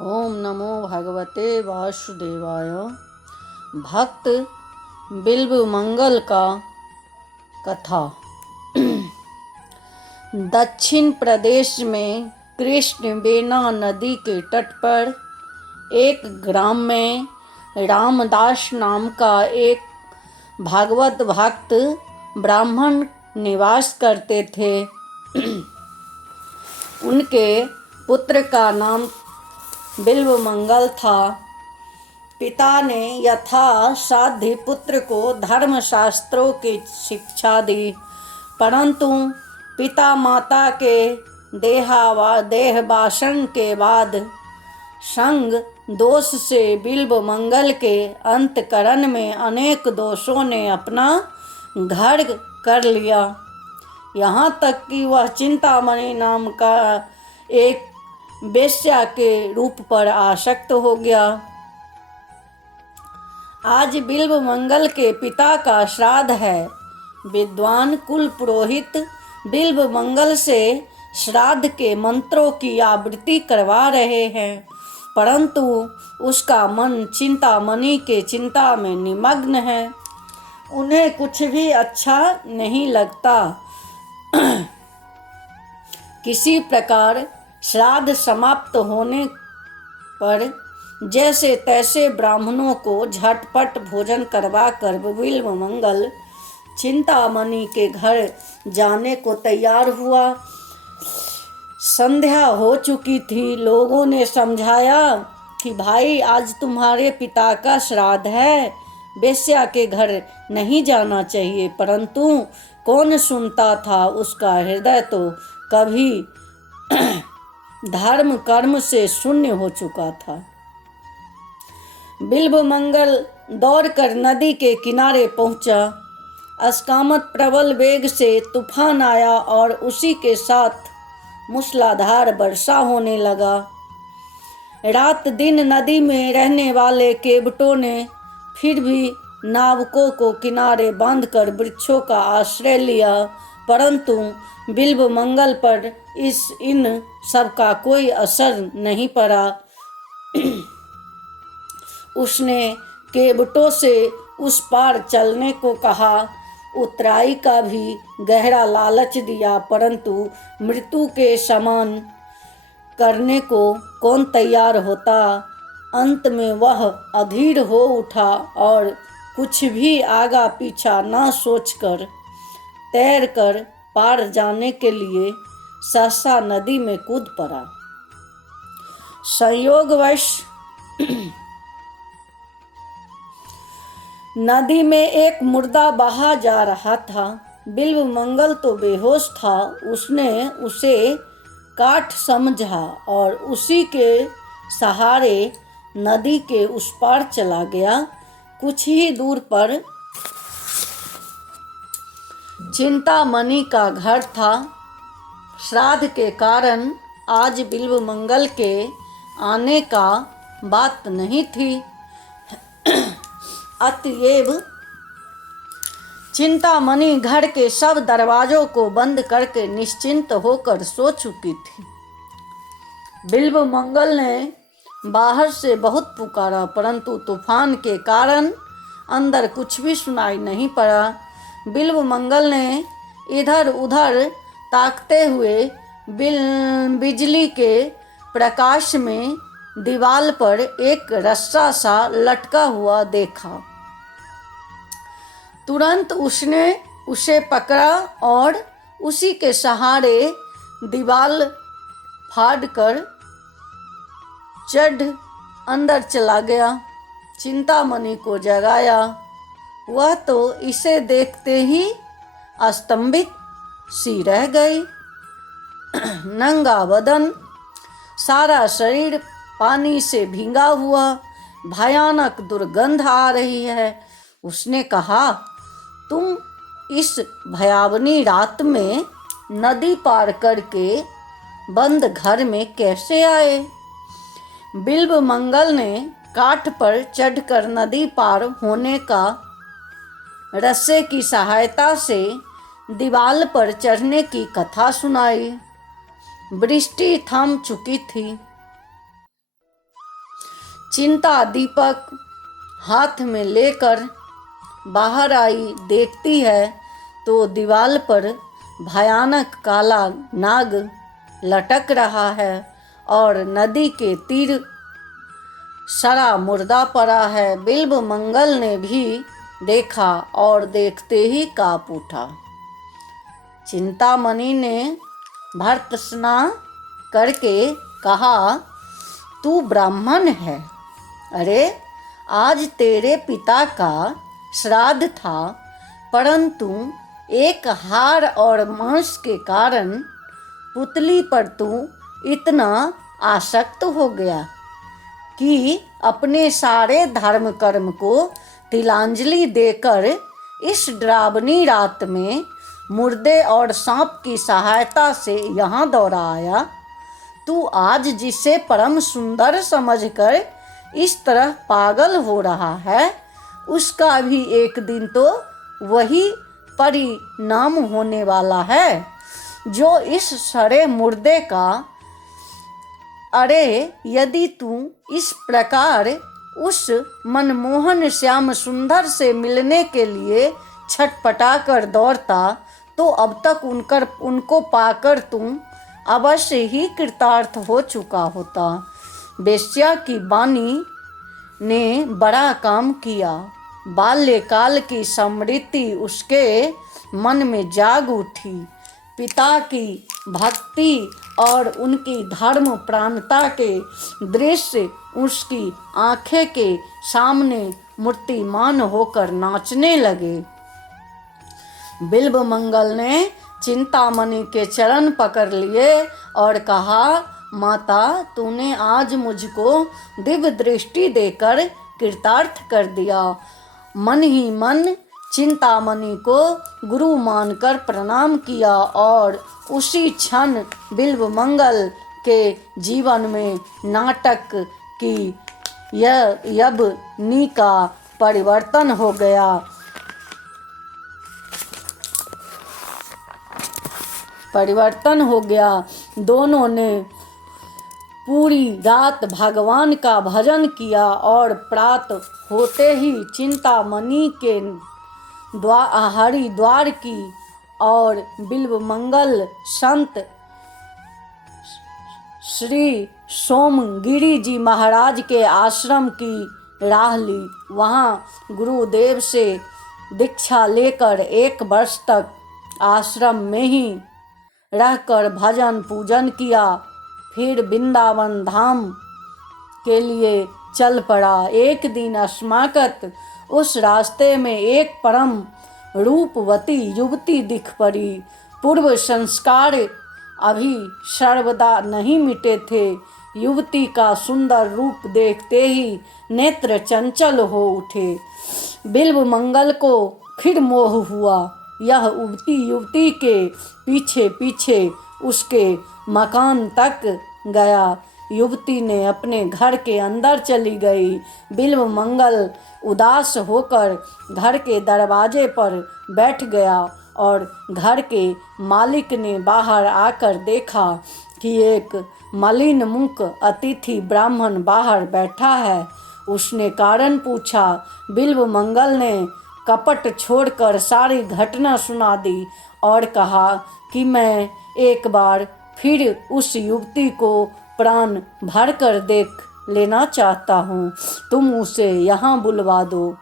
ओम नमो भगवते वासुदेवाय। भक्त बिल्व मंगल का कथा। दक्षिण प्रदेश में कृष्ण वेना नदी के तट पर एक ग्राम में रामदास नाम का एक भागवत भक्त ब्राह्मण निवास करते थे। उनके पुत्र का नाम बिल्व मंगल था। पिता ने यथा साध्य पुत्र को धर्मशास्त्रों की शिक्षा दी, परंतु पिता माता के देहवासन के बाद संग दोष से बिल्व मंगल के अंतकरण में अनेक दोषों ने अपना घर कर लिया। यहाँ तक कि वह चिंतामणि नाम का एक वेश्या के रूप पर आसक्त हो गया। आज बिल्व मंगल के पिता का श्राद्ध है। विद्वान कुल पुरोहित बिल्व मंगल से श्राद्ध के मंत्रों की आवृत्ति करवा रहे हैं, परंतु उसका मन चिंतामणि के चिंता में निमग्न है। उन्हें कुछ भी अच्छा नहीं लगता। किसी प्रकार श्राद्ध समाप्त होने पर जैसे तैसे ब्राह्मणों को झटपट भोजन करवाकर बिल्व मंगल चिंतामणि के घर जाने को तैयार हुआ। संध्या हो चुकी थी। लोगों ने समझाया कि भाई, आज तुम्हारे पिता का श्राद्ध है, वेश्या के घर नहीं जाना चाहिए, परंतु कौन सुनता था। उसका हृदय तो कभी धर्म कर्म से शून्य हो चुका था। बिल्व मंगल दौड़कर नदी के किनारे पहुंचा। अस्कामत प्रबल वेग से तूफान आया और उसी के साथ मूसलाधार वर्षा होने लगा। रात दिन नदी में रहने वाले केवटों ने फिर भी नावकों को किनारे बांधकर वृक्षों का आश्रय लिया, परंतु बिल्व मंगल पर इन सब का कोई असर नहीं पड़ा। उसने केवटों से उस पार चलने को कहा, उतराई का भी गहरा लालच दिया, परंतु मृत्यु के समान करने को कौन तैयार होता। अंत में वह अधीर हो उठा और कुछ भी आगा पीछा न सोचकर तैरकर पार जाने के लिए सहसा नदी में कूद पड़ा। संयोगवश नदी में एक मुर्दा बहा जा रहा था। बिल्व मंगल तो बेहोश था। उसने उसे काठ समझा और उसी के सहारे नदी के उस पार चला गया। कुछ ही दूर पर चिंतामणि का घर था। श्राद्ध के कारण आज बिल्व मंगल के आने का बात नहीं थी। अतएव चिंतामणि घर के सब दरवाजों को बंद करके निश्चिंत होकर सो चुकी थी। बिल्व मंगल ने बाहर से बहुत पुकारा, परंतु तूफान के कारण अंदर कुछ भी सुनाई नहीं पड़ा। बिल्व मंगल ने इधर उधर ताकते हुए बिजली के प्रकाश में दीवार पर एक रस्सा सा लटका हुआ देखा। तुरंत उसने उसे पकड़ा और उसी के सहारे दीवार फाड़कर चढ़ अंदर चला गया। चिंतामणि को जगाया। वह तो इसे देखते ही अस्तंभित सी रह गई। नंगा बदन, सारा शरीर पानी से भींगा हुआ, भयानक दुर्गंध आ रही है। उसने कहा, तुम इस भयावनी रात में नदी पार करके बंद घर में कैसे आए? बिल्व मंगल ने काठ पर चढ़कर नदी पार होने का रस्से की सहायता से दीवार पर चढ़ने की कथा सुनाई। वृष्टि थम चुकी थी। चिंता दीपक हाथ में लेकर बाहर आई, देखती है तो दीवार पर भयानक काला नाग लटक रहा है और नदी के तीर सड़ा मुर्दा पड़ा है। बिल्व मंगल ने भी देखा और देखते ही काँप उठा। चिंतामणि ने भर्त्सना करके कहा, तू ब्राह्मण है। अरे आज तेरे पिता का श्राद्ध था, परंतु एक हार और मांस के कारण पुतली पर तू इतना आसक्त हो गया कि अपने सारे धर्म कर्म को तिलांजलि देकर इस डरावनी रात में मुर्दे और सांप की सहायता से यहाँ दौड़ा आया। तू आज जिसे परम सुंदर समझकर इस तरह पागल हो रहा है, उसका भी एक दिन तो वही परिणाम होने वाला है जो इस सड़े मुर्दे का। अरे यदि तू इस प्रकार उस मनमोहन श्याम सुंदर से मिलने के लिए छटपटा कर दौड़ता तो अब तक उनको पाकर तुम अवश्य ही कृतार्थ हो चुका होता। वेश्या की वाणी ने बड़ा काम किया। बाल्यकाल की स्मृति उसके मन में जाग उठी। पिता की भक्ति और उनकी धर्म प्राणता के दृश्य उसकी आंखें के सामने मूर्तिमान होकर नाचने लगे। बिल्व मंगल ने चिंतामणि के चरण पकड़ लिए और कहा, माता तूने आज मुझको दिव्य दृष्टि देकर कृतार्थ कर दिया। मन ही मन चिंतामणि को गुरु मानकर प्रणाम किया और उसी क्षण बिल्व मंगल के जीवन में नाटक की यवनी का परिवर्तन हो गया। दोनों ने पूरी रात भगवान का भजन किया और प्रातः होते ही चिंतामणि के हरिद्वार की और बिल्व मंगल संत श्री सोमगिरी जी महाराज के आश्रम की राह ली। वहाँ गुरुदेव से दीक्षा लेकर 1 वर्ष तक आश्रम में ही रहकर भजन पूजन किया। फिर वृंदावन धाम के लिए चल पड़ा। एक दिन अस्माकत उस रास्ते में एक परम रूपवती युवती दिख पड़ी। पूर्व संस्कार अभी सर्वदा नहीं मिटे थे। युवती का सुंदर रूप देखते ही नेत्र चंचल हो उठे। बिल्व मंगल को फिर मोह हुआ। यह युवती के पीछे पीछे उसके मकान तक गया। युवती ने अपने घर के अंदर चली गई। बिल्व मंगल उदास होकर घर के दरवाजे पर बैठ गया और घर के मालिक ने बाहर आकर देखा कि एक मलिन मुख अतिथि ब्राह्मण बाहर बैठा है। उसने कारण पूछा। बिल्व मंगल ने कपट छोड़कर सारी घटना सुना दी और कहा कि मैं एक बार फिर उस युवती को प्राण भर कर देख लेना चाहता हूँ, तुम उसे यहाँ बुलवा दो।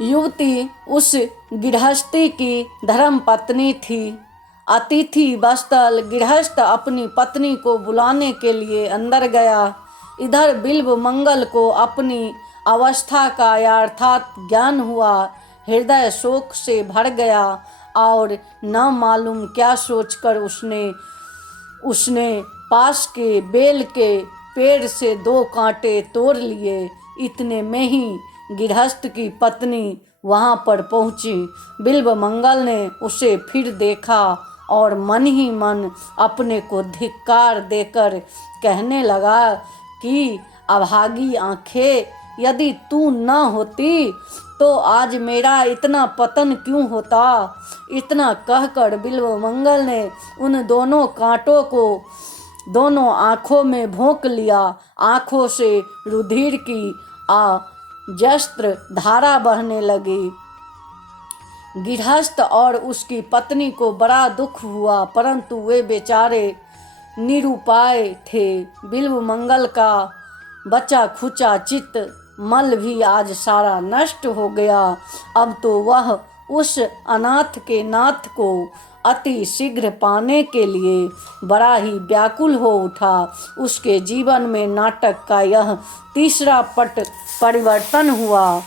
युवती उस गृहस्थी की धर्म पत्नी थी। अतिथि बस्तल गृहस्थ अपनी पत्नी को बुलाने के लिए अंदर गया। इधर बिल्व मंगल को अपनी अवस्था का यथार्थ ज्ञान हुआ। हृदय शोक से भर गया और न मालूम क्या सोचकर उसने पास के बेल के पेड़ से 2 कांटे तोड़ लिए। इतने में ही गृहस्थ की पत्नी वहां पर पहुंची। बिल्व मंगल ने उसे फिर देखा और मन ही मन अपने को धिक्कार देकर कहने लगा कि अभागी आंखें, यदि तू न होती तो आज मेरा इतना पतन क्यों होता। इतना कहकर बिल्व मंगल ने उन दोनों कांटों को दोनों आँखों में भोंक लिया। आँखों से रुधिर की अजस्त्र धारा बहने लगी। गृहस्थ और उसकी पत्नी को बड़ा दुख हुआ, परंतु वे बेचारे निरुपाय थे। बिल्व मंगल का बचा खुचा चित्त मल भी आज सारा नष्ट हो गया। अब तो वह उस अनाथ के नाथ को अति शीघ्र पाने के लिए बड़ा ही व्याकुल हो उठा। उसके जीवन में नाटक का यह तीसरा पट परिवर्तन हुआ।